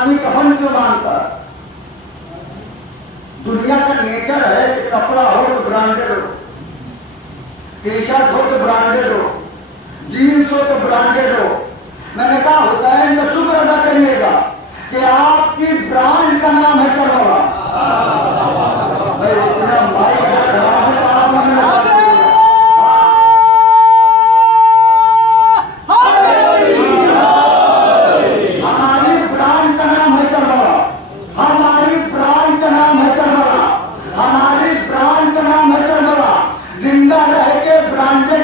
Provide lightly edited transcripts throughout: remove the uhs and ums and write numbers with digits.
आदमी कफन क्यों मांगता? दुनिया का नेचर है कि कपड़ा हो तो ब्रांडेड हो, टी शर्ट हो तो ब्रांडेड हो, जीन्स हो तो ब्रांडेड हो। मैंने कहा हुसैन का शुक्र अदा करिएगा कि आपकी ब्रांड का नाम है करबला।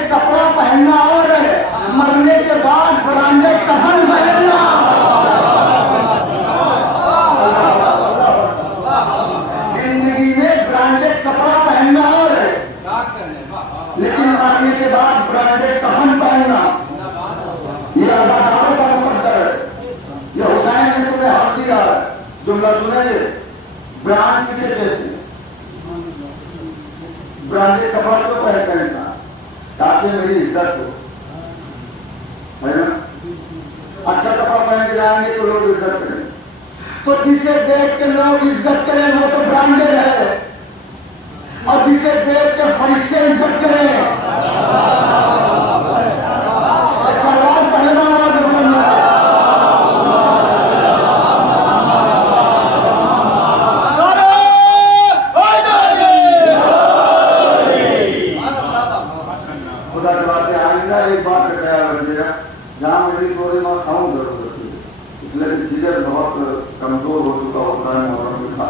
कपड़ा पहनना और मरने के बाद ब्रांडेड कफन पहनना। जिंदगी में ब्रांडेड कपड़ा पहनना और लेकिन मरने के बाद ब्रांडेड कफन पहनना, ये अदाकारों का मुकद्दर है। ये हुसैन ने तुम्हें हक दिया। जुमला सुने, ब्रांड किसे कहते हैं? ब्रांडेड कपड़ा तो पहनता इंसान ताकि मेरी इज्जत हो, है ना? अच्छा कपड़ा पहन के जाएंगे तो लोग इज्जत करें। तो जिसे देख के लोग इज्जत करें वो तो ब्रांडेड है, और जिसे देख के फरिश्ते इज्जत करें। सलवार पहना हुआ जमाना एक बात का ख्याल रखिएगा, जहाँ मेरी थोड़ी बहुत साउंड जरूरत होती है, इसलिए जिगर बहुत कमजोर हो चुका होता है मोहर्रम में खा।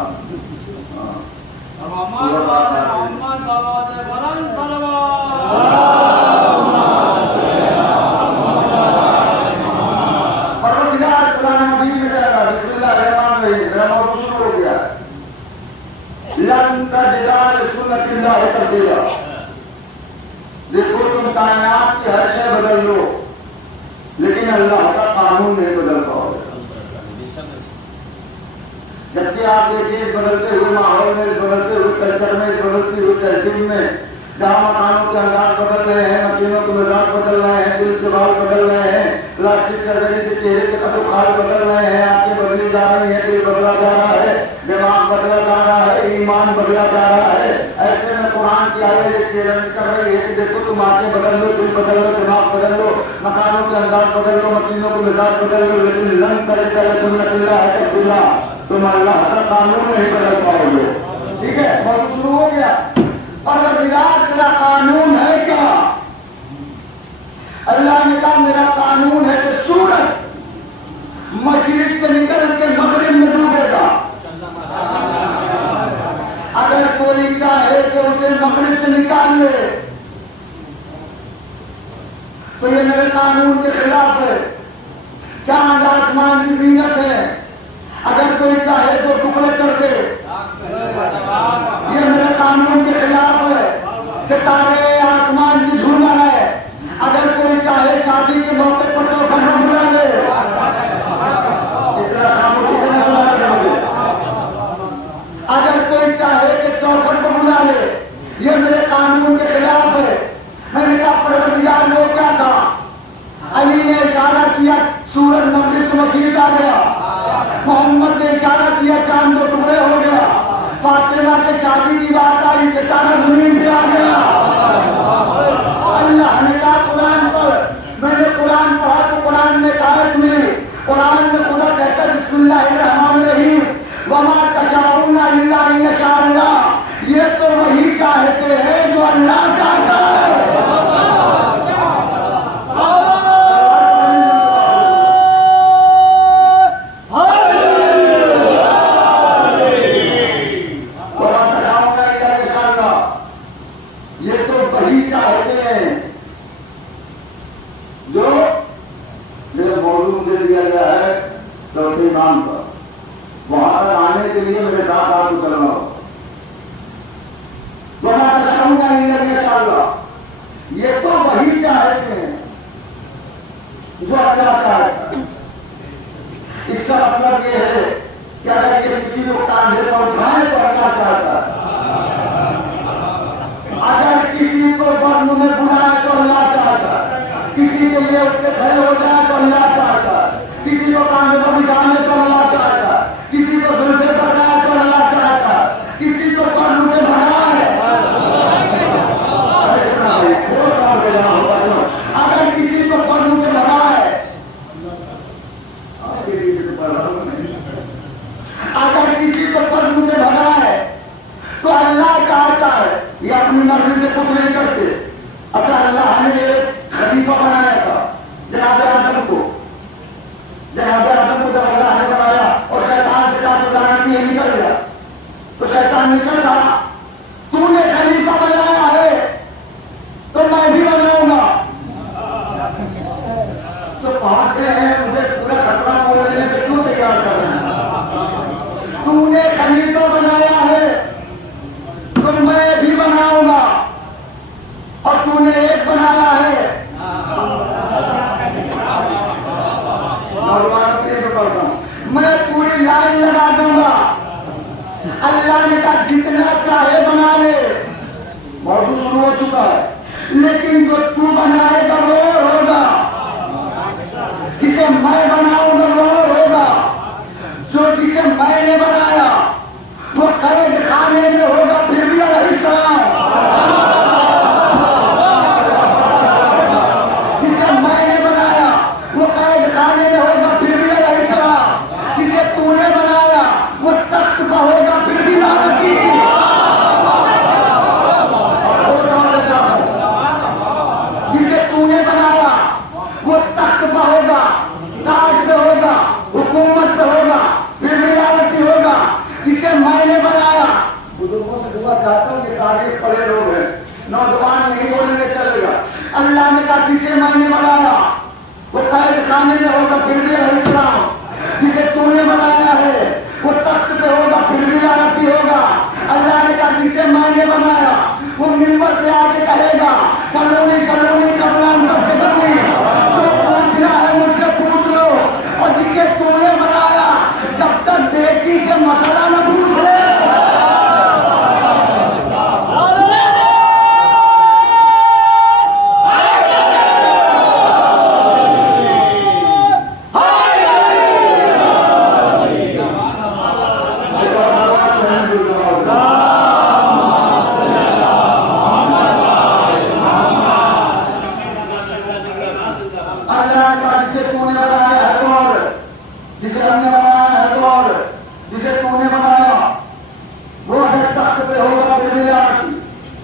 परवरदिगार कुरान मजीद में कह रहा है, बिस्मिल्लाहिर्रहमानिर्रहीम, रहमान शुरू हो गया, लन तजिदा लिसुन्नतिल्लाहि तब्दीला। देखो तुम कायनात की हर शय बदल लो, लेकिन अल्लाह का कानून नहीं बदल पाओगे। जबकि आप देखिए बदलते हुए माहौल में, बदलते हुए कल्चर में, बदलती हुई तहजीब में, जहाँ मकानों के अंदाज बदल रहे हैं, मशीनों के मिजाज बदल रहे हैं, दिल के बाल बदल रहे हैं, प्लास्टिक सर्जरी से चेहरे के कदोखाल बदल रहे हैं, आंखें बदली जा रही है, दिल बदला जा रहा है, दिमाग बदला जा रहा है, ईमान बदला जा रहा है। ऐसे में कुरान की आयत चैलेंज कर रही है कि देखो तुम आंखें बदल लो, दिल बदल लो, दिमाग बदल लो, मकानों के अंदाज बदल लो, मशीनों के मिजाज बदल लो, लेकिन लन तजिदा लिसुन्नतिल्लाहि तब्दीला, तुम अल्लाह का कानून नहीं बदल पाओगे। ठीक है, बहुत शुरू हो गया। परवरदिगार तेरा कानून है क्या? अल्लाह ने कहा मेरा कानून है कि सूरज मशरिक से निकल के मगरिब में डूबेगा। अगर कोई चाहे कि उसे मगरिब से निकाल ले तो ये मेरे कानून के खिलाफ है। चांद आसमान की जीनत है, अगर कोई चाहे तो टुकड़े कर दे, ये मेरे कानून के खिलाफ है। सितारे आसमान की झूमर है, अगर कोई चाहे शादी के मौके पर चौखट में बुला ले। इतना खामोशी से नहीं बुलाया मुझे। अगर कोई चाहे कि चौखट पर बुला ले, ये मेरे कानून के खिलाफ है। मैंने कहा परवरदिगार वो क्या था? अली ने इशारा किया, सूरज मगरिब से मशरिक आ गया। मोहम्मद ने इशारा किया, चांद दो टुकड़े हो गया। फातिमा के शादी की बात आई, सितारा जमीन पे आ गया। अल्लाह ने कहा कुरान पर, मैंने कुरान पढ़ा तो कुरान ने कहा तुम्हें, कुरान में खुदा कहता है बिस्मिल्लाहिर्रहमानिर्रहीम, वमा तशाऊना इल्ला अन यशा अल्लाह। ये तो वही चाहते हैं जो अल्लाह चाहता है। ये तो वही चाहते हैं जो मेरा मौजूद दे दिया गया है चौथे नाम पर। वहां तक आने के लिए मेरे साथ आपको चलना हो। ये तो वही चाहते हैं जो अल्लाह चाहता है। इसका मतलब ये है कि अगर ये किसी को कांधे पर उठाए तो अल्लाह चाहता है, अगर किसी को बर्म में बुलाए तो अल्लाह चाहता है, किसी के लिए उसके खड़े हो जाए तो अल्लाह चाहता है, किसी को कांधे पर बिठाने तो अल्लाह चाहता है। अगर किसी को पद्म से भगा है तो अल्लाह चाहता है, ये अपनी मर्जी से कुछ नहीं करते। अच्छा, अल्लाह ने एक खलीफा बनाया था जनाब आदम को। जनाब आदम को जब अल्लाह ने बनाया और शैतान से कहा तो लानत ये निकल गया, तो शैतान निकल कहा तूने खलीफा बनाया है तो मैं भी बनाऊंगा। तो पहुंचते हैं, मुझे पूरा खतरा बोल लेने पे क्यों तैयार कर रहे हैं? तूने खलीफा बनाया है तो मैं भी बनाऊंगा, और तूने एक बनाया है। मैं पूरी लाइन लगा दूंगा। अल्लाह ने कहा जितना चाहे बना ले, मौजूद शुरू हो चुका है, लेकिन जो तू बनाएगा वो और होगा, जिसे मैं बनाऊंगा वो और होगा। जो जिसे मैंने बनाया वो कैद खाने में होगा, फिर भी अलैहिस्सलाम। जिसे मैंने बनाया वो कैद खाने में होगा, फिर भी अलैहिस्सलाम। जिसे तूने बनाया वो तख्त पर होगा, फिर भी लानती। जिसे तूने बनाया वो तख्त पर होगा, ताज पे होगा, हुकूमत पे होगा, फिर भी लानती होगा। जिसे मैंने बनाया, बुजुर्गों से दुआ चाहता हूँ, ये तारीफ पढ़े लोग हैं, नौजवान नहीं बोलेंगे चलेगा। अल्लाह ने कहा जिसे मैंने बनाया वो कैद खाने में होगा, फिर भी अलैहिस्सलाम। जिसे तूने बनाया है वो तख्त पे होगा, फिर भी लानती होगा। अल्लाह ने कहा जिसे मैंने बनाया वो मिंबर पे आके कहेगा सलोनी सलोनी कबलान करके बनी, जो पूछना है मुझसे पूछ लो। और जिसे तूने बनाया जब तक बेटी से मसला न पूछ ले, जिसे हमने बनाया है तो, और जिसे तूने बनाया वो तख्त पे होगा, फिर भी लानती।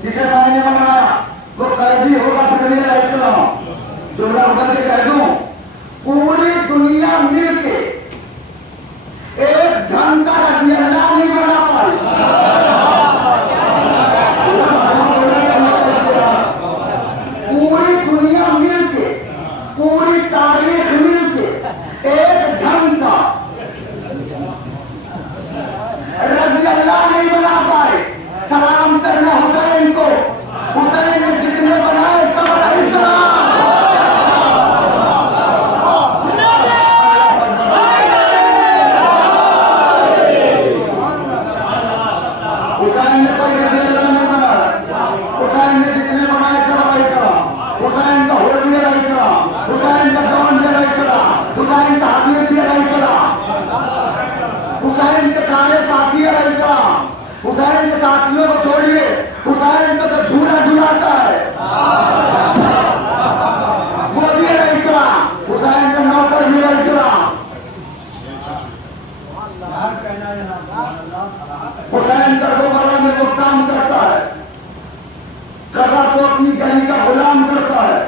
जिसे मैंने बनाया वो कैदी होगा, फिर भी अलैहिस्सलाम। जुमला बदल के कह दूं, पूरी दुनिया मिलके एक ढंग का रज़ी अल्लाह नहीं बना पाई। पूरी दुनिया मिलके, पूरी तारीख मिलके एक ढंग का रज़ी अल्लाह नहीं बना पाए। सलाम करना हुसैन को, हुसैन ने जितने बनाए सब अलैहिस्सलाम। हुसैन ने कोई रज़ी अल्लाह नहीं बनाया, हुसैन ने जितने बनाए सब अलैहिस्सलाम। हुसैन का हुर भी अलैहिस्सलाम, हुसैन का जौन भी अलैहिस्सलाम, हुसैन का हबीब भी अलैहिस्सलाम, हुसैन के सारे साथी अलैहिस्सलाम। हुसैन के साथियों को छोड़िए, हुसैन को तो झूला झूलाता है वो भी अलैहिस्सलाम, हुसैन का नौकर भी अलैहिस्सलाम। हुसैन कर्बला में वो काम करता है, कज़ा को अपनी गली का गुलाम करता है।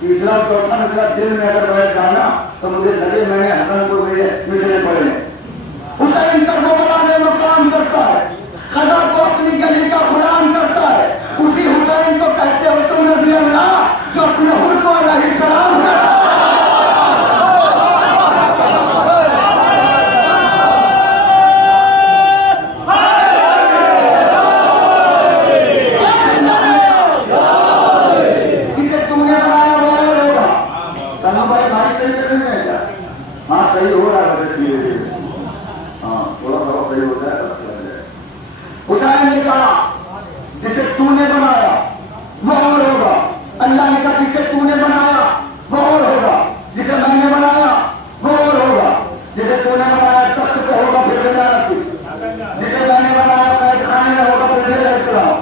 तीसरा चौथा मसला, दिल में अगर बैठ जाना तो मुझे लगे मैंने हसन को मेरे मिसरे पढ़े। हुसैन कर्बला में वो काम करता है, कज़ा को अपनी गली का गुलाम करता है। उसी हुसैन को कहते हो तुम रज़ी अल्लाह, जो अपने हुर को अलैहिस्सलाम करता है। हाँ सही हो रहा है, हाँ थोड़ा थोड़ा सही हो जाए। हुसैन ने कहा जिसे तूने बनाया वो और होगा। अल्लाह ने कहा जिसे तूने बनाया वो और होगा, जिसे मैंने बनाया वो और होगा। जिसे तूने बनाया तख्त पे होगा, फिर भी लानती। जिसे मैंने बनाया कैद खाने में होगा, फिर भी अलैहिस्सलाम।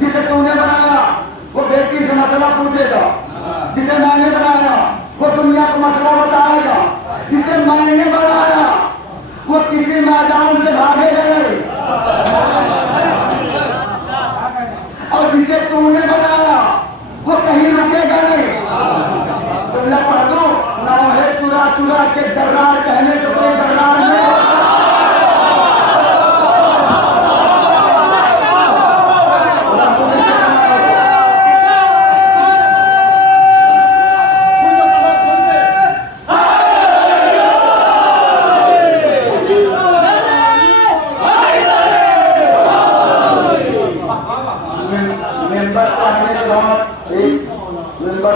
जिसे तूने बनाया वो बेटी से मसला पूछेगा, जिसे मैंने बनाया वो दुनिया को मसला बताएगा। जिसे मैंने किसी मैदान से भागेगा नहीं, और जिसे तुमने बनाया वो कहीं रुकेगा नहीं। तुमने पढ़ दो, नौहे चुरा चुरा के जर्रार कहने से कोई जर्रार नहीं होता।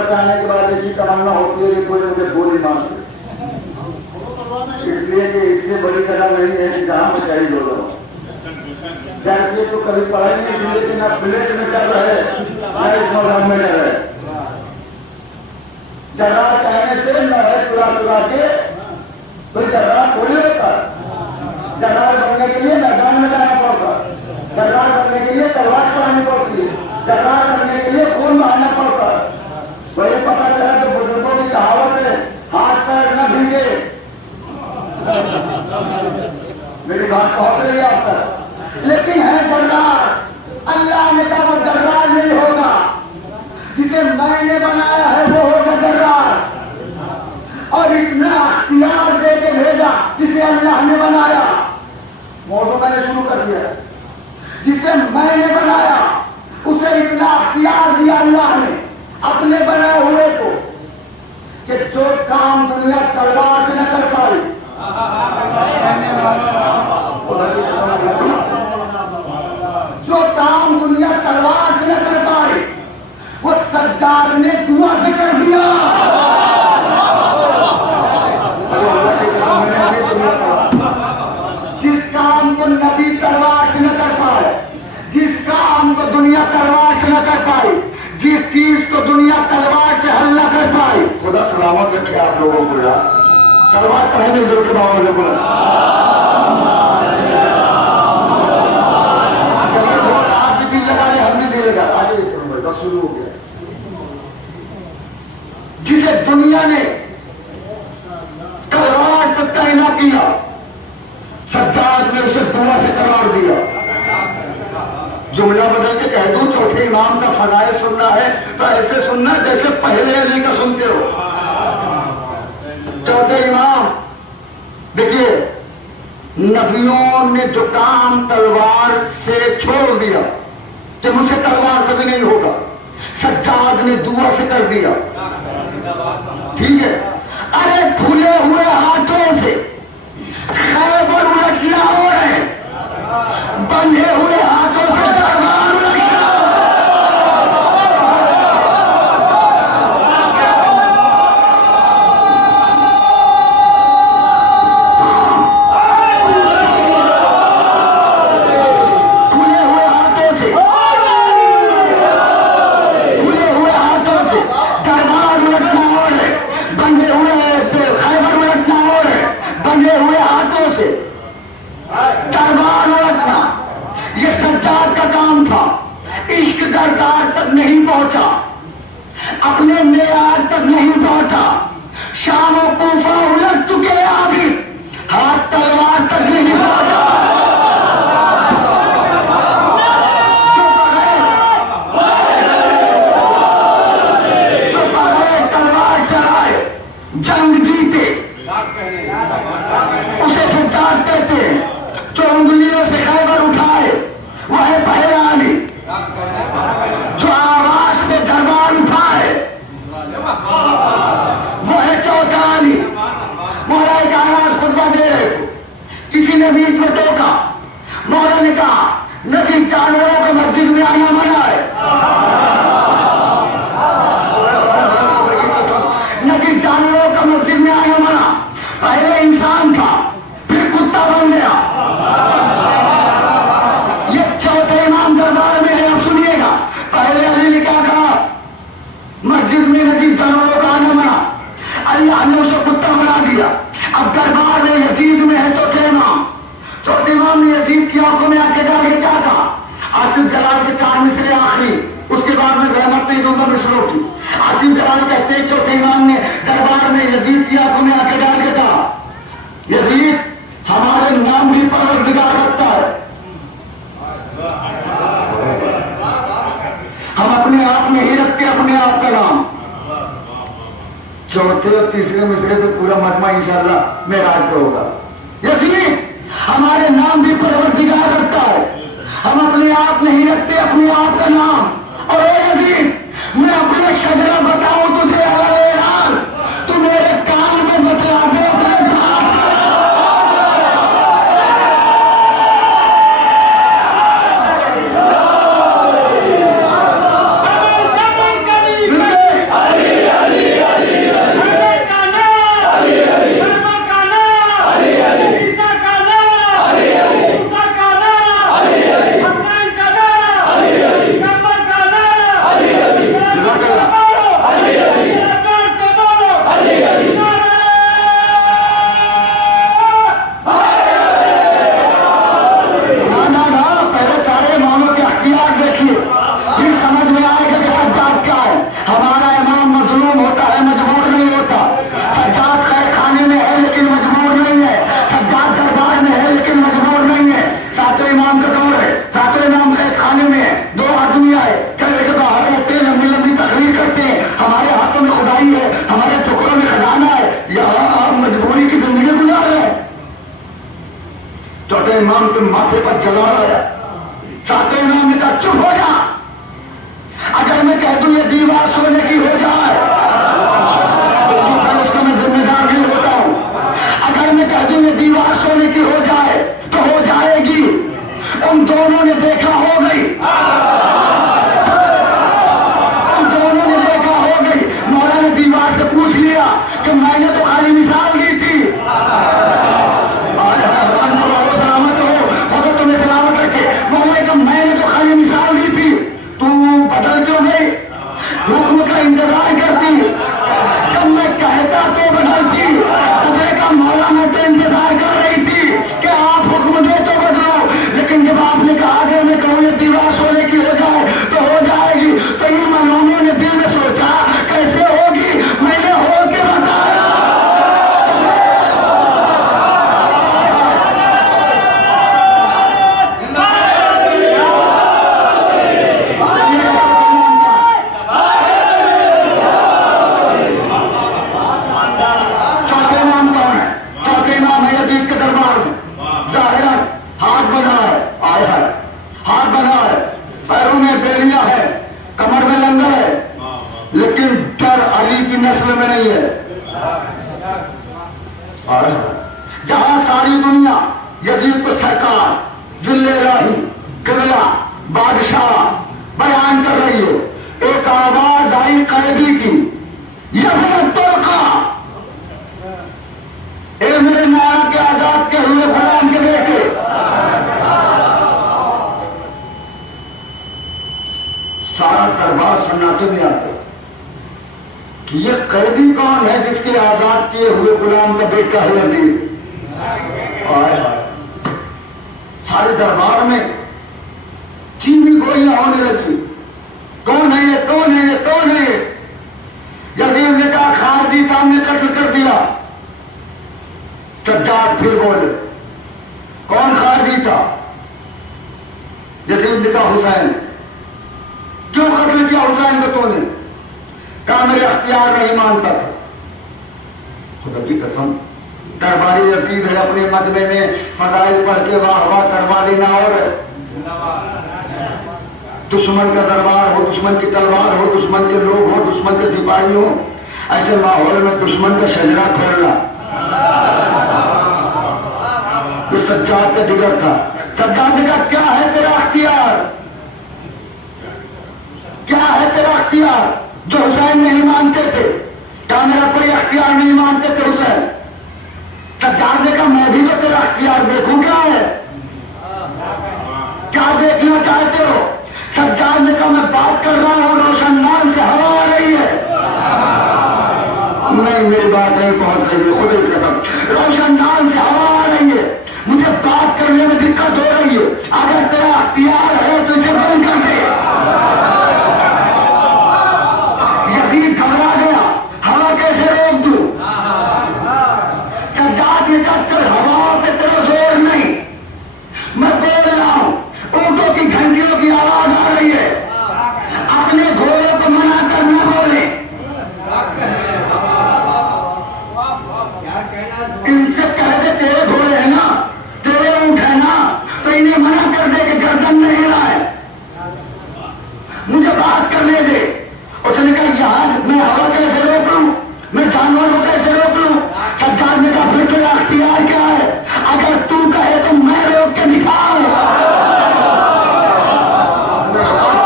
आने के बाद एक ही तमन्ना होती है कि कोई मुझे गोली मार दे, इसलिए कि इससे बड़ी जगह नहीं है कि जहां मैं शहीद हो रहा हूँ। जैसे तो कभी पढ़ाई नहीं थी, लेकिन अब विलेज में चल रहे न इस मौसम में चल रहे। जर्रार कहने से न है चुरा चुरा के कोई जर्रार थोड़ी होता। जर्रार बनने के लिए मैदान में जाना पड़ता, जर्रार बनने के लिए तलवार चलानी पड़ती है, जर्रार बनने के लिए खून बहाना पड़ता। वही पता चला कि बुजुर्गों की कहावत है, हाथ पैर न भीगे। मेरी बात पहुंच रही है आप तक। लेकिन है जर्रार, अल्लाह ने कहा वो जर्रार नहीं होगा, जिसे मैंने बनाया है वो होगा जर्रार। और इतना अख्तियार दे के भेजा जिसे अल्लाह ने बनाया। मोटो मैंने शुरू कर दिया, जिसे मैंने बनाया उसे इतना अख्तियार दिया अल्लाह ने अपने बनाए हुए को, कि जो काम दुनिया तलवार से न कर पाई, जो काम दुनिया तलवार से न कर पाई, वो सज्जाद ने दुआ से कर दिया। जिस काम को नबी तलवार से न कर पाए, जिस काम को दुनिया तलवार से न कर पाई, जिस चीज को दुनिया तलवार से हल न कर पाई, खुदा सलामत रखे आप लोगों को। यार सलवार कहीं नहीं जोड़ के बाबा से बोला। चलिए थोड़ा सा आप भी दिल लगा ले, हम भी दिल लगा, आगे बस शुरू हो गया। जिसे दुनिया ने तलवार से तय न किया, सज्जाद ने उसे दुआ से करार दिया। जुमला बदल के कह दूं, चौथे इमाम का फजाइल सुनना है तो ऐसे सुनना जैसे पहले अली का सुनते हो। चौथे इमाम देखिए, नबियों ने जो काम तलवार से छोड़ दिया कि मुझसे तलवार से भी नहीं होगा, सज्जाद ने दुआ से कर दिया। ठीक है, अरे खुले हुए हाथों से खैबर उलट लिया हो रहे, बंधे हुए हाथों से दरबार उलट लिया। खुले हुए हाथों से दरबार उलटना हो रहे, बंधे हुए खैबर उलटना हो रहे, बंधे हुए हाथों से दरबार उलटना, ये सज्जाद का काम था। इश्क दरकार तक नहीं पहुंचा, अपने मेयार तक नहीं पहुंचा। शाम और कूफा उलट चुके अभी, हाथ तलवार तक नहीं पहुंचा। जो बगैर तलवार चलाए जंग जीते उसे सज्जाद कहते हैं। जो उंगलियों से खैबर उठाए वह है पहला अली। जो आवाज पे दरबार उठाए वो है चौथा अली। मौला का आवाज खुतबा दे रहे थे, किसी ने बीच में टोका, मौला ने कहा नजीक जानवरों को मस्जिद में आना मना है। नजीक जानवरों का मस्जिद में आना मना। पहले इंसान था, फिर कुत्ता बन गया। ये चौथे इमाम दरबार में है, अब सुनिएगा। पहले अली ने क्या कहा, मस्जिद में नजीक जानवरों का आना मना, अल्लाह ने उसे कुत्ता बना दिया। अब दरबार में यजीद में है चौथे इमाम। चौथे इमाम ने यजीद की आंखों में आके डाल के क्या कहा, आसिफ जलाल के 4 मिसरे आखिरी, उसके बाद में जहमत नहीं दूंगा मिसरों की। आसिफ जलाल कहते हैं चौथे इमाम ने दरबार में यजीद की आंखों में आके डाल के कहा, यजीद हमारे नाम चौथे और तीसरे मिसरे पे पूरा मजमा इंशाअल्लाह मेराज पे होगा। यजीद हमारे नाम भी परवरदिगार रखता है, हम अपने आप नहीं रखते अपने आप का नाम। और यजीद मैं अपने शजरा बताऊं तुझे हाल, तू मेरे कान में बतला दे अपने बाप। चौथे इमाम के माथे पर जला रहा है, सातवें इमाम ने कहा चुप हो जा, अगर मैं कह दूं ये दीवार सोने की हो जाए तो चुप है, उसका मैं जिम्मेदार नहीं होता हूं। अगर मैं कह दूं ये दीवार सोने की हो जाए तो हो जाएगी। उन दोनों ने देखा हो गई, उन दोनों ने देखा हो गई। मौला ने दीवार से पूछ लिया कि मैंने तो खाली मिसाल दी थी, मैंने तो खाली मिसाल दी थी, तू बदल क्यों गई? हुक्म का इंतजार करती, जब मैं कहता तो बदलती। उसे कहा मौला मैं तो इंतजार कर रही थी कि आप हुक्म दे तो बदलो, लेकिन जब आपने कहा अगर मैं कहूँ ये दीवार सोने की हो जाए तो हो जाएगी, तो इन मौलवियों ने दिल में सोचा कैसे होगी, मैंने हो के बताया। नस्ल में नहीं है। जहां सारी दुनिया यजीद को सरकार, जिल्ले-राही, किबला, बादशाह बयान कर रही है, एक आवाज आई कैदी की, यह तुर्का, ए मेरे नारा के आजाद के हुए गुलाम के बेटे। सारा दरबार सन्नाटे में आते कि ये कैदी कौन है जिसके आजाद किए हुए गुलाम का बेटा है यजीद। सारे दरबार में चीनी गोलियां होने लगी, कौन है ये, कौन है ये, कौन है ये? यजीद ने कहा खारजी का हमने कत्ल कर दिया। सज्जाद फिर बोले कौन खारजी था? यजीद ने कहा हुसैन। क्यों कत्ल किया हुसैन को तूने? कहा मेरे अख्तियार नहीं मानता था। खुदा की कसम दरबारी यजीद है, अपने मजमे में फजाइल पढ़ के वाह वाह करवा लेना। और दुश्मन का दरबार हो, दुश्मन की तलवार हो, दुश्मन के लोग हो, दुश्मन के सिपाही हो, ऐसे माहौल में दुश्मन का शजरा खोलना ये सज्जाद का जिगर था। सज्जाद ने कहा क्या है तेरा अख्तियार, क्या है तेरा अख्तियार जो हुसैन नहीं मानते थे? क्या मेरा कोई अख्तियार नहीं मानते थे हुसैन? सज्जाद ने कहा मैं भी तो तेरा अख्तियार देखूं, क्या है, क्या देखना चाहते हो? सज्जाद ने कहा मैं बात कर रहा हूं, रोशनदान से हवा आ रही है। नहीं मेरी बात नहीं पहुंच रही है, खुदा की कसम रोशनदान से हवा आ रही है, मुझे बात करने में दिक्कत हो रही है। अगर तेरा अख्तियार है तो इसे बंद कर दे। यजीद घबरा गया, हवा कैसे रोक दूं? सज्जाद ने कहा चल हवा पे तेरा जोर नहीं, मैं बोल रहा हूं, ऊंटों की घंटियों की आवाज आ रही है, अपने घोड़ों को मना कर न बोले। इनसे कह दे तेरे घोड़े है ना, तेरे ऊंट है ना, तो इन्हें मना कर दे कि गर्दन नहीं हिला है, मुझे बात करने दे। उसने कहा यार मैं हवा कैसे रोक लूं, मैं जानवर को कैसे रोक लूं? सज्जाद ने कहा फिर तेरा अख्तियार क्या है? अगर तू कहे तो मैं रोक के दिखाऊं।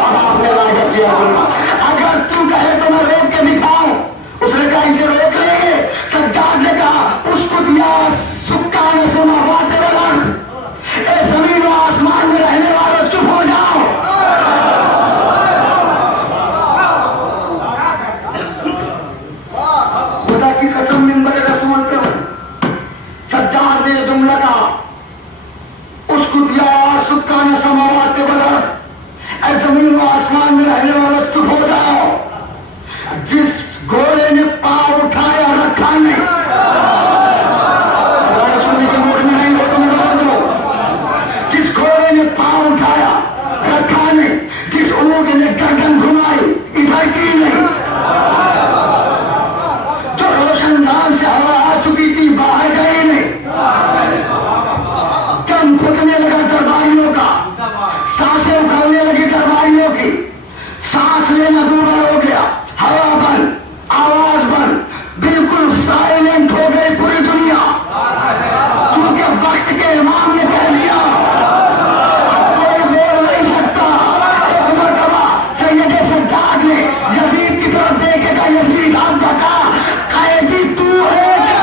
अब आपने वादा किया बोलना, अगर तू कहे तो मैं रोक के दिखाऊं। उसने कहा इसे रोक लेंगे। सज्जाद ने कहा उसको दिया सुक्कान समावात वल अर्ज़, ए जमीन और आसमान में रहने वालों चुप हो जाओ। खुदा की कसम मिंबर रसूल पे सज्जाद ने जुमला कहा उसको दिया सुक्कान समावात वल अर्ज़, ए जमीन और आसमान में रहने वालों चुप हो जाओ। जिस घोड़े ने पांव उठाया रखा नहीं, सुनने के मूड में नहीं हो तो मैं बता दो, जिस घोड़े ने पांव उठाया रखा नहीं, जिस ऊंट ने गर्दन घुमाई इधर की नहीं, जो रोशनदान से हवा आ चुकी थी बाहर गई नहीं, दम घुटने लगा दरबारियों का, सांसें उखड़ने लगी दरबारियों की, सांस लेना दूभर हो गया, हवा बंद, आवाज बंद, बिल्कुल साइलेंट हो गई पूरी दुनिया, क्योंकि वक्त के इमाम ने कह दिया अब कोई बोल नहीं सकता। एक मरतबा सैयद सज्जाद ने यजीद की तरफ देखेगा, यजीद आप बता कैदी तू है क्या?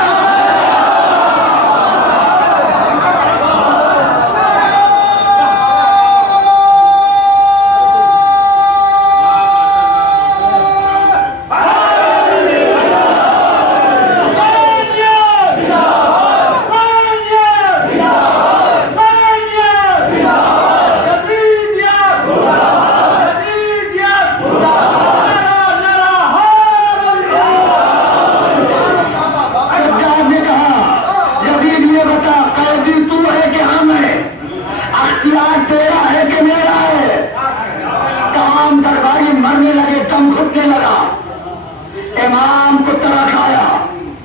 इमाम को तरस आया,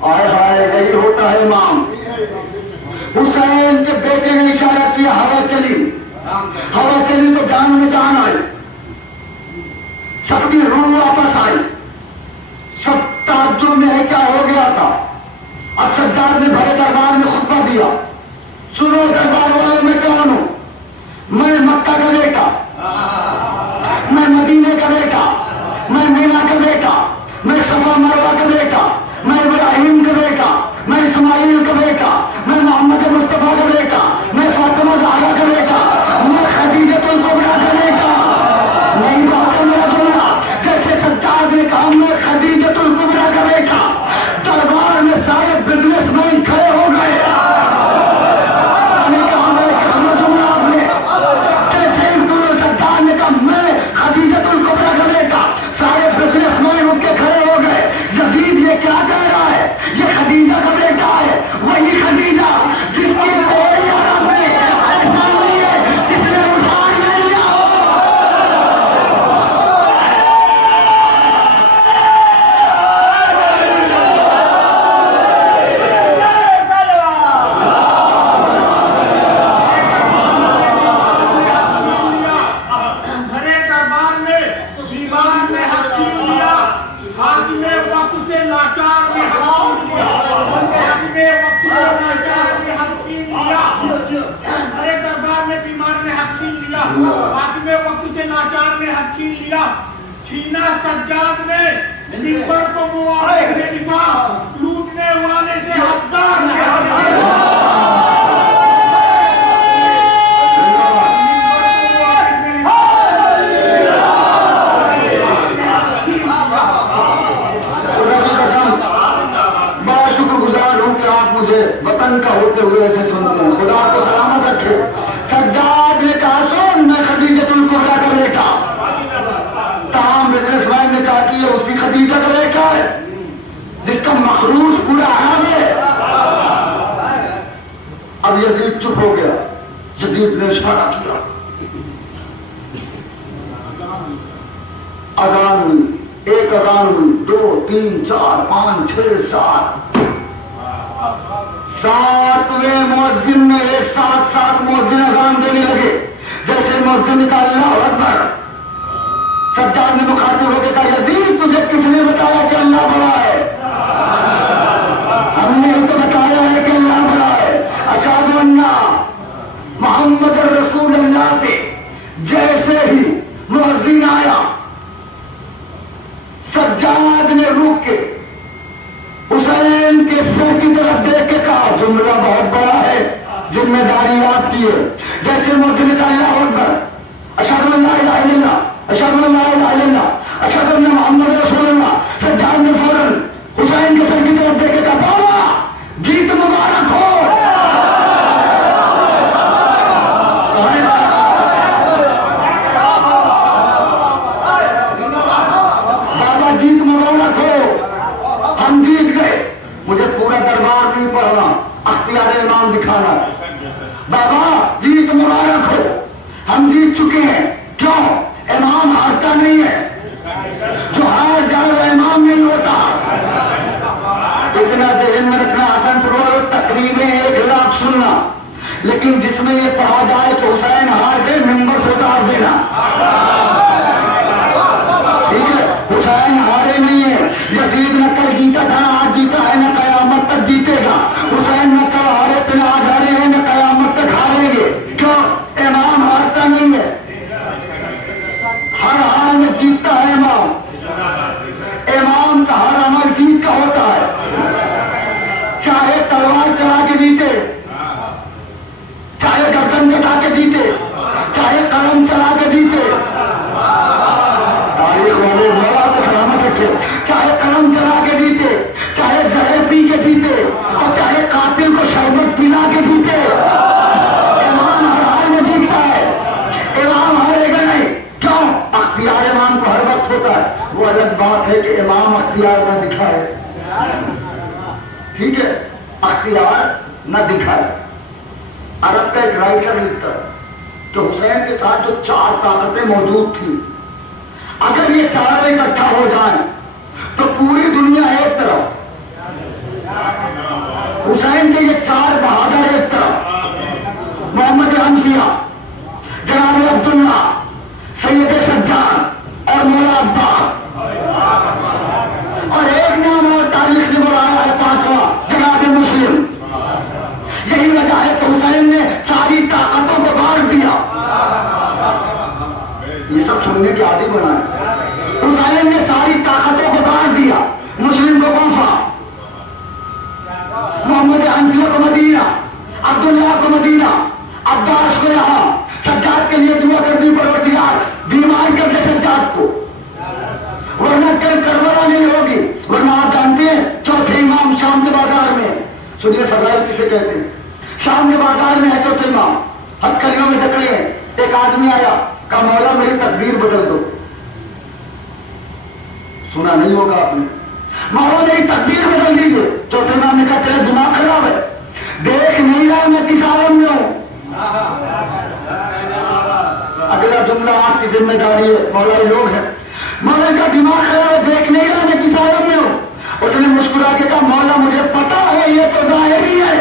आए हाय यही होता है इमाम। हुसैन के बेटे ने इशारा किया, हवा चली, हवा चली तो जान में जान आई, सबकी रूह वापस आई, सब ताज्जुब में है क्या हो गया था। अब सज्जाद ने भरे दरबार में खुतबा दिया, सुनो दरबार वालों मैं कौन हूं? मैं मक्का का बेटा, मैं मदीने का बेटा, मैं मीना का बेटा, मैं सफा मरवा का बेटा, मैं इब्राहिम का बेटा, मैं इस्माइल का बेटा, मैं मोहम्मद मुस्तफा का बेटा, मैं फातिमा ज़हरा का बेटा, मैं खदीजतुल कुबरा का बेटा। नहीं बात है मेरा जुमला, जैसे सज्जाद ने कहा मैं खदीजतुल कुबरा का बेटा, दरबार में सारे बिजनेसमैन खड़े हो गए। मैंने कहा मैं किस्म जुमला आपने, जैसे सज्जाद ने कहा मैं खदीजतुल कुबरा का बेटा, सारे बिजनेसमैन उनके खड़े हो गए। यजीद ये क्या कह रहा है? ये खदीजा का बेटा है, वही खदीजा जिसकी कोई अरब में ऐसा नहीं है जिसने उधार ले लिया हो। भरे दरबार में दीवार ने हक छीन लिया, हाथ में वक्त से लाचार ने हक छीन लिया, हाथ में वक्त से लाचार ने हक छीन लिया। भरे दरबार में बीमार ने हक छीन लिया, हाथ में वक्त से लाचार ने हक छीन लिया। छीना सज्जाद ने मिंबर को मुआवजे में लिखा, लूटने वाले से हकदार ने हक छीन लिया। मुझे वतन का होते हुए ऐसे सुनते हैं, खुदा को सलामत रखे। सज्जाद ने कहा सुन मैं खदीजतुल कुबरा का बेटा, तमाम बिजनेसमैन ने कहा कि ये उसी खदीजा का बेटा है जिसका मखरूज पूरा आराम है। अब यजीद चुप हो गया, यजीद ने इशारा किया, अजान हुई, एक अजान हुई, 2 3 4 5 6 7 सातवें मुअज्जिन ने एक साथ साथ मुअज्जिन अज़ान देने लगे। जैसे मुअज्जिन का अल्लाहु अकबर, सज्जाद ने मुखातिब होकर कहा, यजीद तुझे किसने बताया कि अल्लाह बड़ा है? हमने ही तो बताया है कि अल्लाह बड़ा है। अशहदु अन्ना मोहम्मद रसूलुल्लाह पे जैसे ही मुअज्जिन आया, सज्जाद ने रुक के हुसैन के सर की तरफ देख के कहा, जुमला बहुत बड़ा है, जिम्मेदारी आपकी है। जैसे मुअज्जिन का अल्लाहु अकबर, अशहदु अल्ला इलाहा इल्लल्लाह, अशहदु अल्ला इलाहा इल्लल्लाह, अशहदु अन्ना मुहम्मद रसूलुल्लाह, सज्जाद ने फौरन हुसैन के सर की तरफ देख के कहा, बाबा जीत मुबारक हो। बाबा जीत मुबारक हो, हम जीत गए। मुझे पूरा दरबार नहीं पढ़ना, अख्तियार इमाम दिखाना। बाबा जीत मुबारक हो, हम जीत चुके हैं। क्यों? इमाम हारता नहीं है, जो हार जाए वह इमाम नहीं होता। इतना ज़हन में रखना। हसनपुर तकरीबें 1 लाख सुनना, लेकिन जिसमें ये पढ़ा जाए कि हुसैन हार गए, मिंबर से उतार देना। ठीक है, हुसैन हारे नहीं है। यजीद न कल जीता था, आज जीता है, न कयामत तक जीतेगा। हुसैन न कल हारे थे, न आज हारे हैं, न कयामत तक हारेंगे। क्यों? इमाम हारता नहीं है, हर हाल में जीतता है इमाम। इमाम का हर अमल जीत का होता है, चाहे तलवार चला के जीते, चाहे गर्दन कटा के जीते, चाहे कलम चला के जीते। तारीख वाले मौला को सलामत रखे। चाहे कलम चला के जीते, चाहे जहर पी के जीते, और चाहे कातिल को शरबत पिला के जीते। इमाम हर हाल में जीतता है, इमाम हारेगा नहीं। क्यों? अख्तियार इमाम को हर वक्त होता है। वो अलग बात है कि इमाम अख्तियार न दिखाए। ठीक है, अख्तियार न दिखाए। अरब का एक राइटर लिखता है कि हुसैन के साथ जो 4 ताकतें मौजूद थी, अगर ये चारों इकट्ठा हो जाएं तो पूरी दुनिया एक तरफ, हुसैन के ये 4 बहादुर एक तरफ, मोहम्मद हनफिया, जनाब अब्दुल्ला, सैयद सज्जाद और मौला अब्बास, और एक नाम और तारीख ने बुलाया है 5वां, जनाब मुस्लिम। यही वजह है कि हुसैन ने सारी ताकतों को बांट दिया। ये सब सुनने के आदि बनाए। हुसैन ने सारी ताकतों को बांट दिया। मुस्लिम को कूफा, मोहम्मद हनफिया को मदीना, अब्दुल्ला को मदीना, अब्बास को यहां। सज्जाद के लिए दुआ कर दी परवरदिगार, बीमार कर दे सज्जाद को, वरना कल करबला नहीं होगी। वरना आप जानते हैं चौथे इमाम शाम के बाजार में, सुनिए फजाइल किसे कहते हैं। शाम के बाजार में है चौथे इमाम, हथकड़ियों में जकड़े हैं। एक आदमी आया, कहा मौला मेरी तकदीर बदल दो। सुना नहीं होगा आपने, मौला मेरी तकदीर बदल दीजिए। चौथे इमाम ने कहा तेरा दिमाग खराब है, देख नहीं रहा मैं किस आलम में हूं। अगला जुमला आपकी जिम्मेदारी है, मौला लोग हैं। मौला का दिमाग खराब है, देख नहीं रहा मैं किस आलम में हूं। उसने मुस्कुरा के कहा मौला मुझे पता है ये तो जाहिरी है।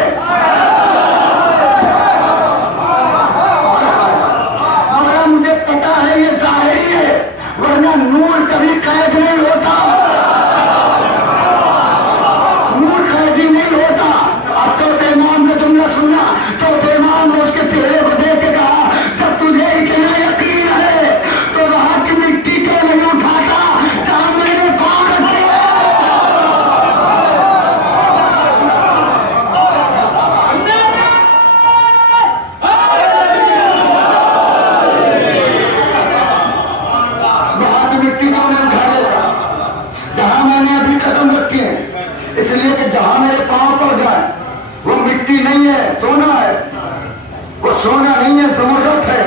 मौला मुझे पता है ये जाहिरी है, वरना नूर कभी कैद नहीं होता, नूर कैदी नहीं होता। अब चौथे इमाम का जुमला सुनना। चौथे इमाम ने उसके चेहरे को देख के कहा जब तुझे इतना यकीन है तो वहां की मिट्टी क्यों नहीं उठाता जहां मैंने पांव रखे। वहां की मिट्टी क्यों नहीं उठा लेता जहां मैंने अभी कदम रखे हैं, इसलिए कि जहां मेरे पांव पड़ जाए वो मिट्टी नहीं है, सोना है। वो सोना नहीं है, ज़मरुद है।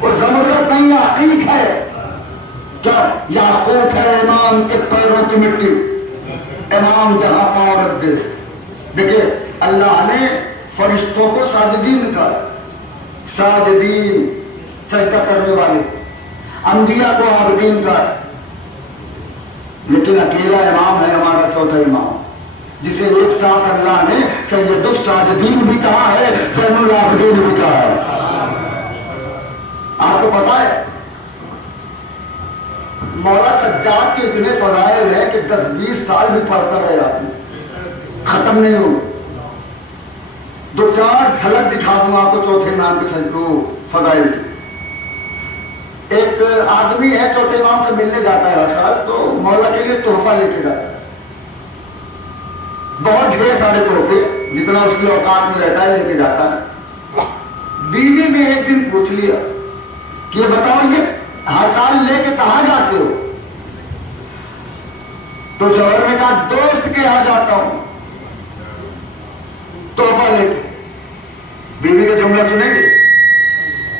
वो ज़मरुद नहीं है, हकीक है। क्या याकूत है इमाम के पैरों की मिट्टी। इमाम जहां पांव रख दे। देखिए अल्लाह ने फरिश्तों को साजिदीन कहा, साजिदीन सजदा करने वाले, अंबिया को आबिदीन कहा, लेकिन अकेला इमाम है हमारा चौथा इमाम। जिसे एक साथ अल्लाह ने सैयदुस साजिदीन भी कहा है, ज़ैनुल आबिदीन भी कहा है। आपको पता है मौला सज्जाद के इतने फजाइल हैं कि 10-20 साल भी पढ़ता रहे आदमी, खत्म नहीं हो। 2-4 झलक दिखा दूं आपको चौथे इमाम के सजदों फजाइल की। एक आदमी है चौथे इमाम से मिलने जाता है हर साल, तो मौला के लिए तोहफा लेके जाता है, बहुत ढेर सारे तोहफे, जितना उसकी औकात में रहता है लेके जाता है। बीवी ने एक दिन पूछ लिया कि बताओ ये हर साल लेके कहां जाते हो? तो शहर में कहा दोस्त के यहां जाता हूं तोहफा लेके। बीवी का जुमला सुनेंगे।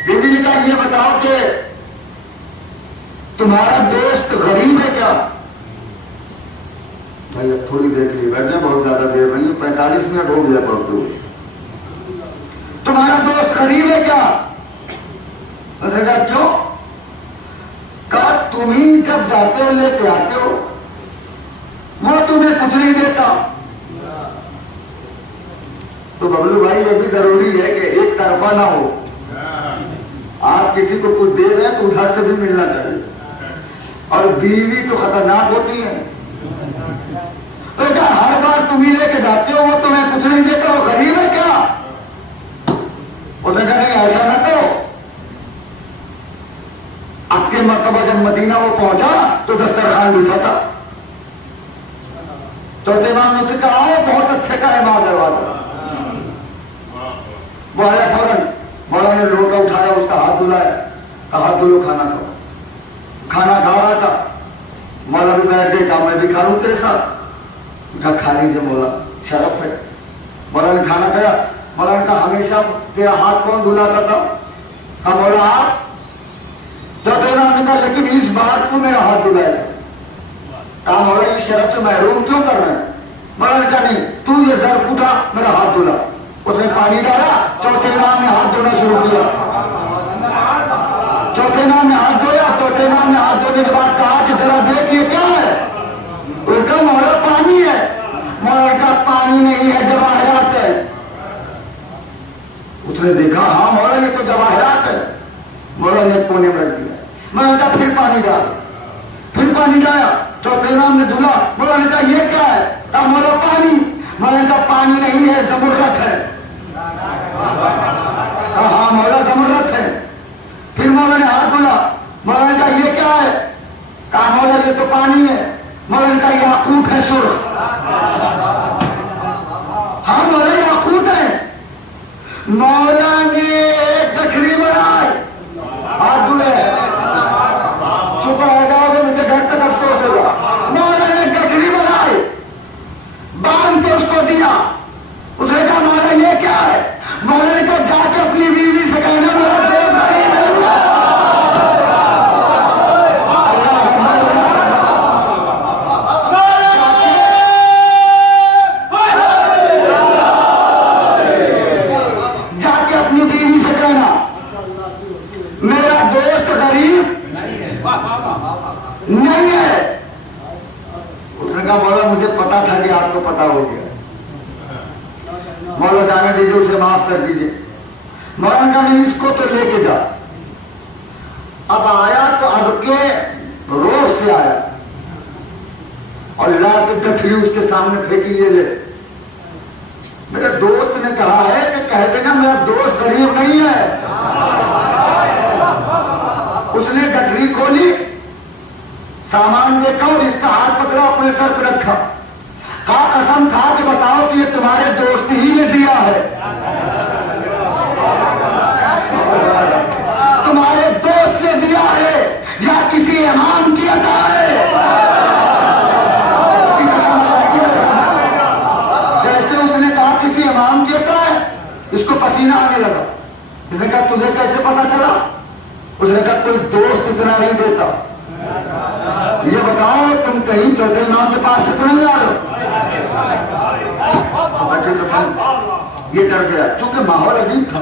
बीवी ने कहा ये बताओ कि तुम्हारा दोस्त गरीब है क्या? भाई अब थोड़ी देर के लिए बैठ जाए, बहुत ज्यादा देर नहीं, 45 मिनट हो गया बहुत। तुम्हारा दोस्त गरीब है क्या? उसने कहा क्यों? कहा तुम ही जब जाते हो लेके आते हो, वो तुम्हें कुछ नहीं देता। तो बबलू भाई ये भी जरूरी है कि एक तरफा ना हो। आप किसी को कुछ दे रहे हैं तो उधर से भी मिलना चाहिए। और बीवी तो खतरनाक होती है, तो क्या हर बार तुम ही लेके जाते हो, वो तुम्हें कुछ नहीं देता, वो गरीब है क्या? उसने कहा नहीं ऐसा ना कहो। अब के मरतबा जब मदीना वो पहुंचा तो दस्तरखान बिछा था। चौथे इमाम ने उससे कहा बहुत अच्छे का इमाम है वादा। वो आया फौरन, मौला ने लोटा उठाया, उसका हाथ धुलाया, कहा हाथ धुलो खाना खाओ। खाना खा रहा था, मौला भी बैठ गए, कहा मैं भी खा लूं तेरे साथ। कहा खा लीजिए मौला, शरफ है। मौला ने खाना खाया। मौला ने कहा हमेशा तेरा हाथ कौन धुलाता था? कहा मौला हाथ। चौथे इमाम ने कहा लेकिन इस बार तू मेरा हाथ धुलाएगा। कहा मौला इस शरफ से महरूम क्यों कर रहे हैं? मौला ने कहा नहीं, तू ये ज़र्फ उठा, मेरा हाथ धुला। उसने पानी डाला, चौथे इमाम ने हाथ धोना शुरू किया। चौथे इमाम ने हाथ धोया। चौथे इमाम ने हाथ धोने के बाद कहा कि जरा देखिए क्या है। उसका मौला पानी है। मौला का पानी नहीं है, जवाहरात है। उसने देखा हाँ मौला ये तो जवाहरात है। मौला ने कोने में रख दिया। मौला का फिर पानी डाल, फिर पानी डाला। चौथे इमाम ने धुला। मौला ने कहा ये क्या है? कहा मौला पानी। मौला का पानी नहीं है, ज़मुर्रत है। कहा हाँ मौला ज़मुर्रत है। फिर मौला ने हाथ धुला। मौला ने कहा ये क्या है? कहा मौला ये तो पानी है। मौला ने कहा याकूत है सुर्ख। हाँ मौला याकूत है। मौला ने एक गठरी बनाई, हाथ धुले। चुप रह जाओगे, मुझे घर तक अफसोस होगा। मौला ने गठरी बनाई, बांध के उसको दिया। उसने कहा मौला ये क्या है? मौला ने कहा जाके अपनी बीवी से कहना मेरा दोस्त गरीब है। जाके अपनी बीवी से कहना मेरा दोस्त गरीब नहीं है। उसने कहा मौला मुझे पता था कि आपको पता हो गया, मौला जाने दीजिए, उसे माफ कर दीजिए। मौला ने कहा नहीं इसको तो लेके जा। अब आया तो अब के रोड से आया और ला के गठरी उसके सामने फेंकी, ये ले। मेरे दोस्त ने कहा है कि कह देना मेरा दोस्त गरीब नहीं है। उसने गठरी खोली, सामान देखा और इसका हाथ पकड़ा, अपने सर पर रखा। कहा कसम खा के बताओ कि ये तुम्हारे दोस्त ही ने दिया है। तुम्हारे दोस्त ने दिया है या किसी इमाम की अता है? जैसे उसने कहा किसी इमाम की अता है, इसको पसीना आने लगा। इसने कहा तुझे कैसे पता चला? उसने कहा कोई दोस्त इतना नहीं देता। ये बताओ तुम कहीं चौथे इमाम के पास से तो नहीं आ रहे? ये डर गया, चूंकि माहौल अजीब था।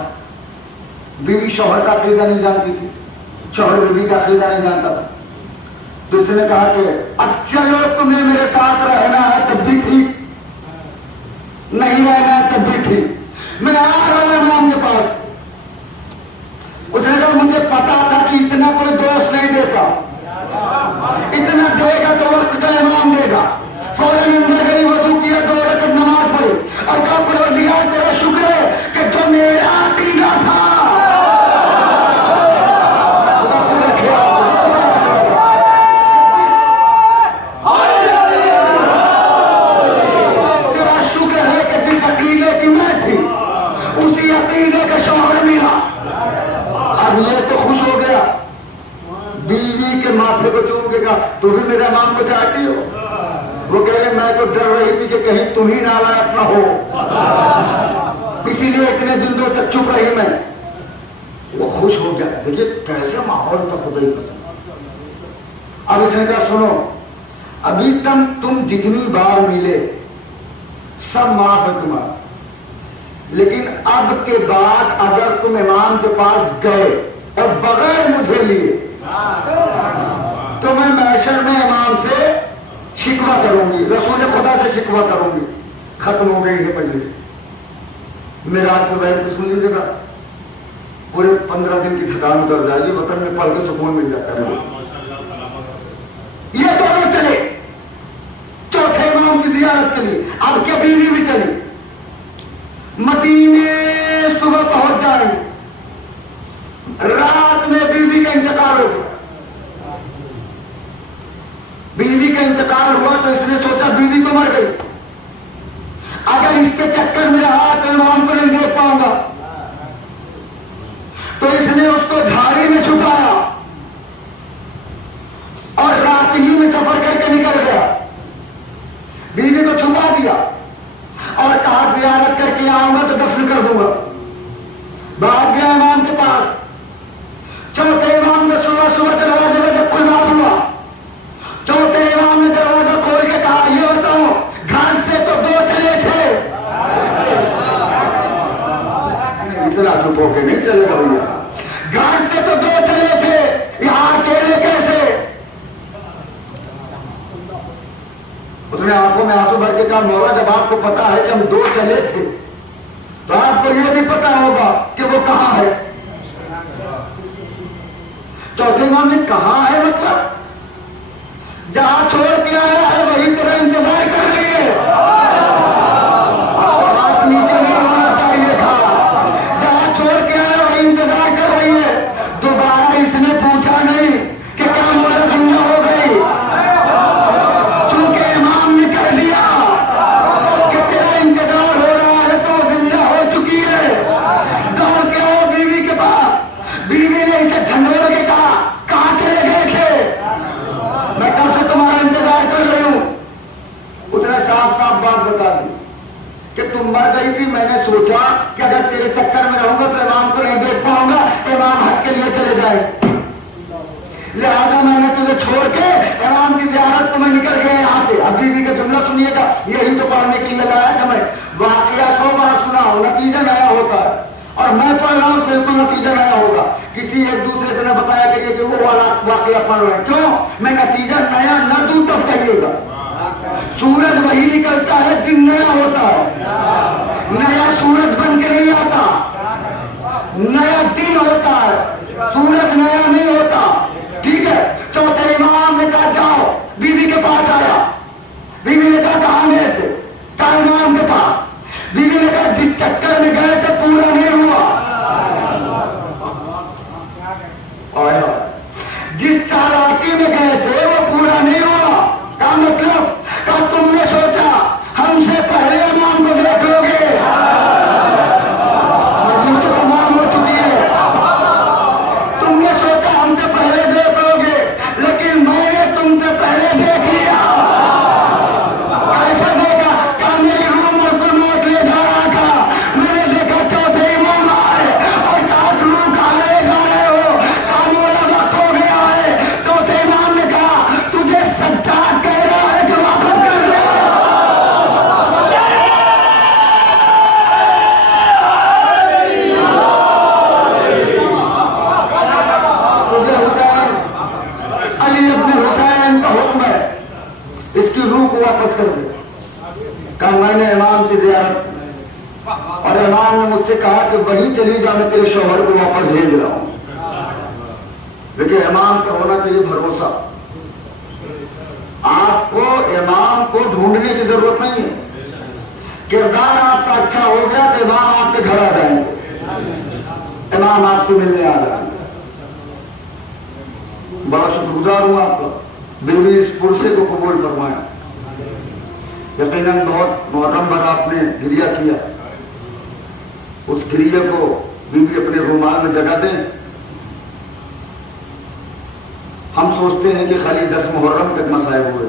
बीवी शौहर का अकीदा नहीं जानती थी, शौहर बीवी का अकीदा नहीं जानता था। दूसरे ने कहा कि अब चलो तुम्हें मेरे साथ रहना है तब भी ठीक, नहीं रहना है तब भी ठीक, मैं आ रहा हूं इमाम के पास। उसने कहा मुझे पता था कि इतना कोई दोष नहीं देता, इतना देगा तो वक्त का इमाम देगा। फौरन अंदर गई, वजू किया, 2 रकअत नमाज पढ़ी और कहा परवरदिगार तेरा शुक्र है कि जो मेरा अकीदा था उसने रखे तेरा शुक्र है कि जिस अकीदे की मैं थी उसी अकीदे का शौहर मिला। अब ये तो खुश हो गया, बीवी के माथे को चूम के कहा तू भी मेरे इमाम को चाहती हो? वो कह रहे मैं तो डर रही थी कि कहीं तुम ही नालायक ना हो, इसीलिए इतने दिनों तक चुप रही मैं। वो खुश हो गया। देखिए कैसे माहौल था खुदा ही पसंद। अब इसने कहा सुनो, अभी तक तुम जितनी बार मिले सब माफ है तुम्हारा, लेकिन अब के बाद अगर तुम इमाम के पास गए और बगैर मुझे लिए तो मैं महशर में इमाम से शिकवा करूंगी, रसूल खुदा से शिकवा करूंगी। खत्म हो गई है मजलिस। मेरा आज को बैठ के सुन लीजिएगा, पूरे 15 दिन की थकान उतर जाएगी, वतन में पढ़ के सुकून मिल जाता है। ये दोनों चले चौथे इमाम की जियारत के लिए। अब क्या बीवी भी चली, मदीने सुबह पहुंच जाएंगे। रात में बीवी का इंतकाल हो गया। बीवी का इंतकाल हुआ तो इसने सोचा बीवी तो मर गई, अगर इसके चक्कर में रहा तो इमाम को नहीं देख पाऊंगा, तो इसने उसको झाड़ी में छुपाया और रात ही में सफर करके निकल गया। बीवी को छुपा दिया और कहा जियारत करके आऊंगा तो दफन कर दूंगा। भाग गया इमाम के पास। चौथे इमाम ने सुबह सुबह दरवाजे में जब खुलवाब हुआ, चौथे इमाम ने दरवाजा खोल के कहा ये बताओ घर से तो 2 चले थे। इतना चुप होके नहीं चलेगा भैया, घर से तो 2 चले थे, यहां अकेले कैसे? उसने आंखों में आंसू भर के कहा मौला जब आपको पता है कि हम 2 चले थे तो आपको यह भी पता होगा कि वो कहां है। चौथे इमाम ने कहा है मतलब जहां छोड़ के आया है वही तेरा इंतजार कर रही है। आपको हाथ नीचे नहीं होना चाहिए था, जहां छोड़ के आया वही इंतजार कर रही है। दोबारा इसने पूछा नहीं कि क्या मौला जिंदा हो गई, चूंकि इमाम ने कह दिया कि तेरा इंतजार हो रहा है तो वो जिंदा हो चुकी है। दौड़ के आओ बीवी के पास। बीवी ने इसे झंझोड़ के कहा कहां चले गए थे? मैं कब से तुम्हारा इंतजार कर रही हूं। उसने साफ साफ बात बता दी कि तुम मर गई थी, मैंने सोचा कि अगर तेरे चक्कर में रहूंगा तो इमाम को नहीं देख पाऊंगा, इमाम हज के लिए चले जाए, लिहाजा मैंने तुझे छोड़ के इमाम की जियारत तो मैं निकल गया यहां से। अब बीवी का जुमला सुनिएगा, यही तो पढ़ने के लिए लाया था मैं। वाकया 100 बार सुना हो, नतीजा नया होता है, और मैं पढ़ रहा हूं तो बिल्कुल नतीजा नया होगा। किसी एक दूसरे से न बताया करिए कि वो वाला वाकया पढ़ रहे हैं, क्यों? मैं नतीजा नया न दूं तब कहिएगा। सूरज वही निकलता है दिन नया होता है, नया सूरज बन के नहीं आता, नया दिन होता है, सूरज नया नहीं होता। ठीक है। चौथे इमाम ने कहा जाओ, बीवी के पास आया। बीवी ने कहा कहां गए थे? कहा इमाम के पास। बीवी ने कहा जिस चक्कर में गए थे पूरा नहीं हुआ। और जिस चालाकी में गए थे वो पूरा नहीं हुआ। का मतलब? कहा तुमने सोचा हमसे पहले इमाम को देख लोगे। मैं उससे कहा कि वहीं चली जा, मैं तेरे शौहर को वापस भेज रहा हूं। देखिए इमाम का होना चाहिए भरोसा। आपको इमाम को ढूंढने की जरूरत नहीं है। किरदार आपका अच्छा हो गया तो इमाम आपके घर आ जाएंगे, इमाम आपसे मिलने आ जाएंगे। बड़ा शुक्रगुजार हूं आपका, बीवी इस पुरसे को कबूल फरमाया। यकीनन बहुत मुहर्रम भर आपने गिरिया किया, उस गिरिया को बीवी अपने रुमाल में जगह दें। हम सोचते हैं कि खाली 10 मुहर्रम तक मसाइब हुए,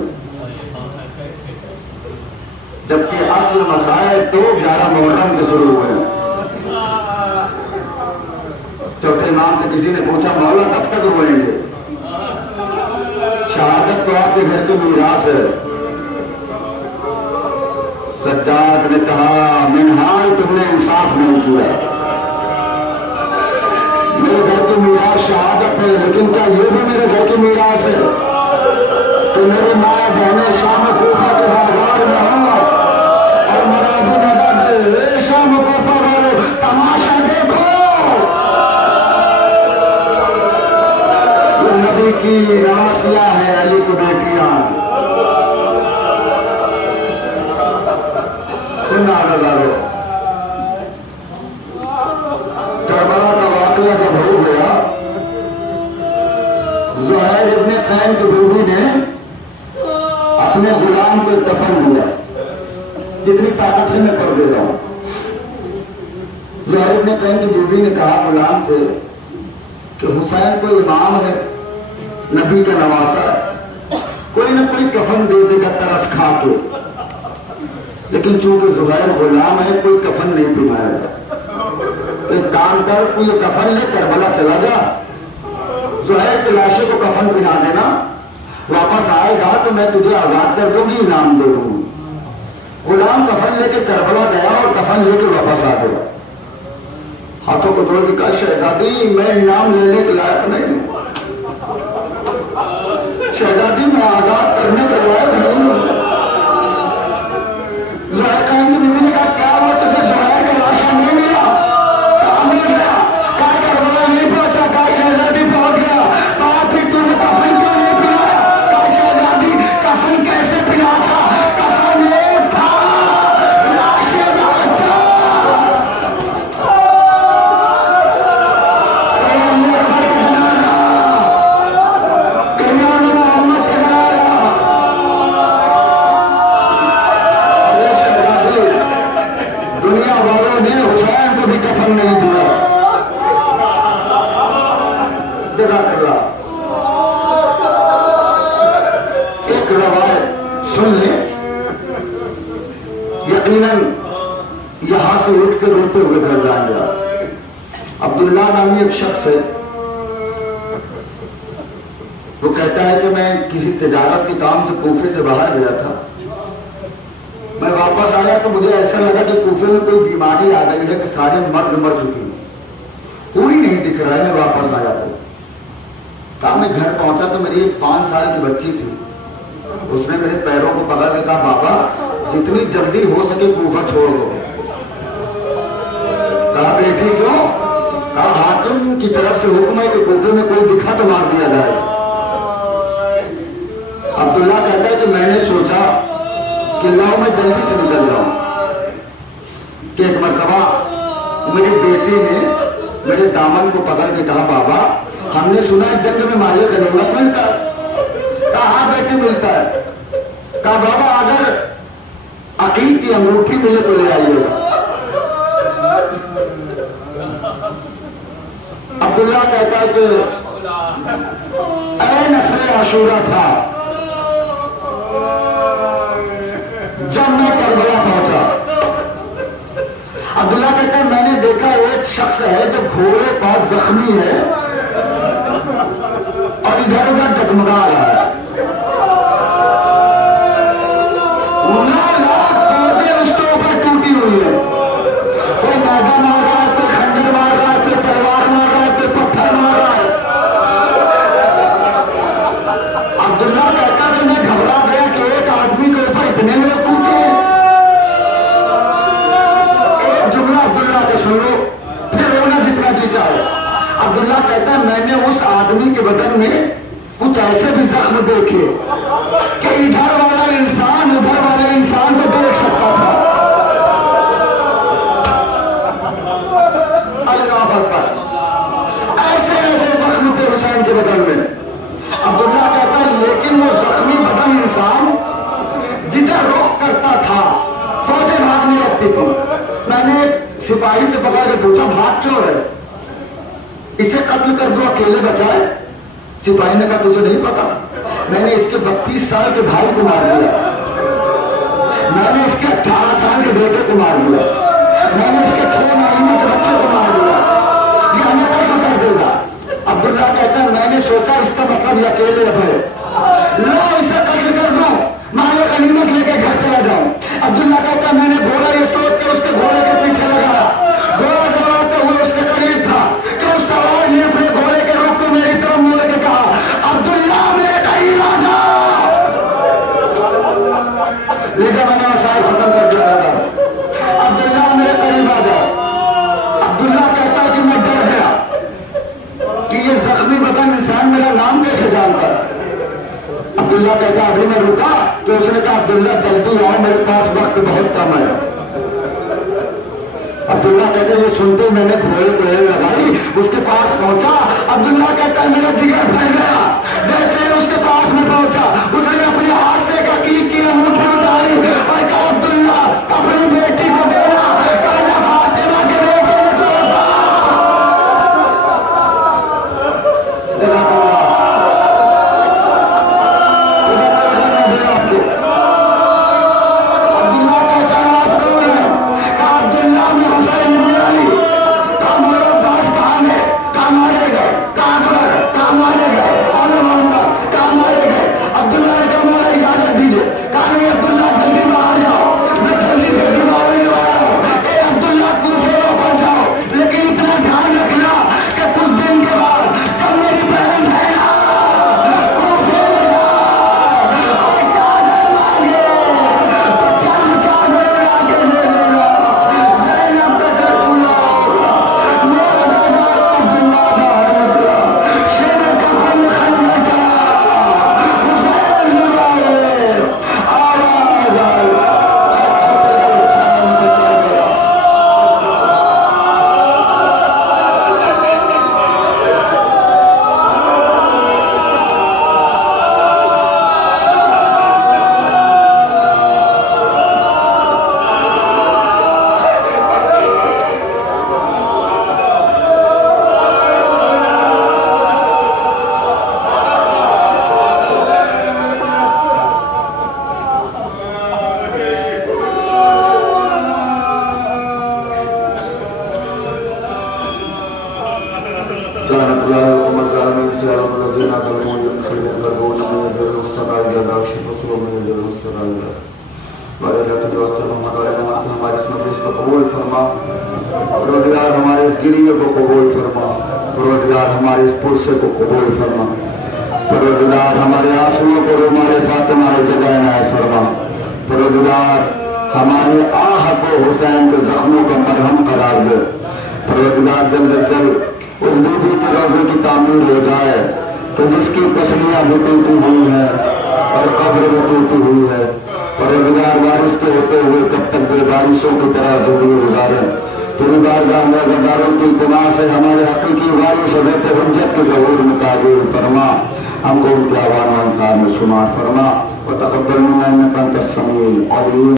जबकि असल मसाइब तो 11 मुहर्रम से शुरू हुए। चौथे इमाम से किसी ने पूछा मौला कब तक रोएंगे? शहादत तो आपके घर की मीरास है। सज्जाद ने कहा मिनहाल तुमने इंसाफ नहीं किया, मेरे घर की मीरास शहादत है, लेकिन क्या ये भी मेरे घर की मीरास है कि मेरी माए बहने शाम कूफा के बाजार में हो और मरादी नजर शाम कूफा वालों तमाशा देखो। ये नबी की नवासिया है, अली की बेटियां। सुनना लो, करबला का वाकया जब हो गया, ज़ुहैर इब्ने कैन की बीवी ने अपने गुलाम को दफन दिया। जितनी ताकत है मैं कर दे रहा हूं। ज़ुहैर इब्ने कैन की बीवी ने कहा गुलाम से कि हुसैन तो इमाम है, नबी का नवासा है, कोई ना कोई कफन दे देगा तरस खा के, लेकिन चूंकि ज़ुहैर गुलाम है कोई कफन नहीं पहनाएगा। तो एक काम कर, तू ये कफन ले करबला चला जा, ज़ुहैर की लाशे को कफन पहना देना, वापस आएगा तो मैं तुझे आजाद कर दूंगी, इनाम दे दूंगी। गुलाम कफन लेके करबला गया और कफन लेके वापस आ गया। हाथों को जोड़ के कहा शहजादी मैं इनाम लेने के लायक नहीं हूं, शहजादी मैं आजाद करने के लायक नहीं हूं। ज़ुहैर की बीवी ने कहा क्या हुआ तुझे ज़ुहैर का लाशा नहीं मिला? कहा मिल गया। कहा करबला नहीं पहुंचा? कहा शहजादी पहुंच गया। कहा फिर तूने कफन क्यों नहीं पहनाया? कहा शहजादी कफन कैसे पहना था? कफन एक था, लाश एक था। दुनिया वालों ने हुसैन को भी कफन नहीं दिया। जज़ाकल्लाह। एक रवायत सुन ले, यकीनन यहां से उठ के रोते हुए घर जाएंगे आप। अब्दुल्ला नामी एक शख्स है, वो कहता है कि मैं किसी तिजारत के काम से कूफे से बाहर गया था, मैं वापस आया तो मुझे ऐसा लगा कि कूफे में कोई बीमारी आ गई है कि सारे मर्द मर चुके हैं, कोई नहीं दिख रहा है। मैं वापस आया तो कहा मैं घर पहुंचा तो मेरी एक 5 साल की बच्ची थी, उसने मेरे पैरों को पकड़ के कहा बाबा जितनी जल्दी हो सके कूफा छोड़ दो। कहा बेटी क्यों? कहा हाकिम की तरफ से हुक्म है कि कूफे में कोई दिखा तो मार दिया जाए। अब्दुल्ला कहता है कि मैंने सोचा कि लाओ मैं जल्दी से निकल जाऊं कि एक मर्तबा मेरी बेटी ने मेरे दामन को पकड़ के कहा बाबा हमने सुना है जंग में माले गनीमत मिलता है। कहा हाँ बेटी मिलता है। कहा बाबा अगर अकीक की अंगूठी मिले तो ले आइएगा। अब्दुल्ला कहता है कि ऐ नस्ल आशूरा था जब मैं करबला पहुंचा। अब्दुल्ला कहता है मैंने देखा एक शख्स है जो घोड़े पास जख्मी है और इधर उधर डगमगा रहा है। 9 लाख फौजें उसके ऊपर टूटी हुई है, कोई नाजा मार रहा है, कोई खंजर मार रहा है, कोई तलवार मार रहा है, कोई पत्थर मार रहा है। अब्दुल्ला कहता है कि मैं घबरा गया कि एक आदमी के ऊपर इतने लोग टूटे। एक जुमला अब्दुल्ला के सुन लो, अब्दुल्ला कहता है मैंने उस आदमी के बदन में कुछ ऐसे भी जख्म देखे कि इधर वाला इंसान उधर वाले इंसान को देख सकता था। अल्लाह अकबर, ऐसे ऐसे जख्म थे हुसैन के बदन में। अब्दुल्ला कहता है लेकिन वो जख्मी बदन इंसान जिधर रुख करता था फौजें भागने लगती थी। मैंने एक सिपाही से पकड़ के पूछा भाग क्यों रहे, इसे कत्ल कर दो अकेले बचाए। सिपाही ने कहा तुझे नहीं पता, मैंने इसके 32 साल के भाई को मार दिया, मैंने इसके 18 साल के बेटे को मार दिया, मैंने इसके 6 महीने के बच्चे को मार दिया, ये हमें कत्ल कर देगा। अब्दुल्ला कहता है मैंने सोचा इसका मतलब ये अकेले है, लो इसे कत्ल कर दो, माले गनीमत लेके घर चला जाऊं। अब्दुल्ला कहता है मैंने घोड़ा ये सोच के उसके घोड़े के पीछे लगाया, घोड़ा दौड़ाते हुए उसके करीब था कि उस सवार ने अपने घोड़े के रुख को मेरी तरफ मोड़ के कहा अब्दुल्ला मेरे करीब आ जाओ। लेकिन मैंने साहब खत्म कर दिया था, अब्दुल्ला मेरे करीब आ जाओ। अब्दुल्ला कहता है कि मैं डर गया कि ये जख्मी बदन इंसान मेरा नाम कैसे जानता है। अब्दुल्ला कहता अभी मैं रुका तो उसने कहा अब्दुल्ला जल्दी आओ मेरे पास वक्त बहुत कम है। अब्दुल्ला कहते ये सुनते ही मैंने घोड़े को लगाई, उसके पास पहुंचा। अब्दुल्ला कहता है मेरा जिगर फट गया, जैसे उसके पास में पहुंचा उसने अपने हाथ से एक अकीक की अंगूठी उतारी और कहा अब्दुल्ला अपनी बेटी को देना, कहा फातिमा के बेटे ने छोड़ा। अब्दुल्ला कहता है आप कौन है, कहा अब्दुल्ला में हुसैन इब्न अली। कहा मेरे पास कहां है, कहां मारे गए, कहां घर, कहां मारे गए, और मोहम्मद कहां मारे गए। अब्दुल्ला ने कहा मोला इजाजत दीजिए, कहा नहीं अब्दुल्ला जल्दी बाहर जाओ, मैं जल्दी से जिम्मेवारी निभाया हूं। ए अब्दुल्ला कूफे वापस जाओ, लेकिन इतना ध्यान रखना कि कुछ दिन के बाद जब मेरी बहन ज़ैनब कूफे में जाए और चादर मांगे तो चंद चादर लाके दे देना, ज़ैनब का सर खुला होगा, मोज़ादार अब्दुल्ला बाहर निकला, शेर का खून खंजर चला, हुसैन मुबारे आवाज आई। हमारे इस मजलिस को कबूल फरमा, परवरदिगार हमारे इस गिरिये को कबूल फरमा, परवरदिगार हमारे इस पुरसे को कबूल फरमा, परवरदिगार हमारे आंसुओं को रुमाले फातिमा जगह इनायत फरमा, परवरदिगार हमारे आह को हुसैन के जख्मों का मरहम करार दे। परवरदिगार जल्द से जल्द उस बीबी के रोजे की तामीर हो जाए तो जिसकी तस्लियां भी टूटी हुई है और कब्र भी टूटी हुई है। परवरदिगार बारिश के होते हुए कब तक बेबारिशों की तरह जिंदगी गुजारे। तेरी बारगाह में अज़ादारों की इल्तिमा से हमारे हकीकी वारिस हज़रत हुज्जत के ज़हूर में ताबीर फरमा, हमको उनके आवाज़ में शुमार फरमा व तक़ब्बल मिन्ना इन्नका अंतस समीउल अलीम।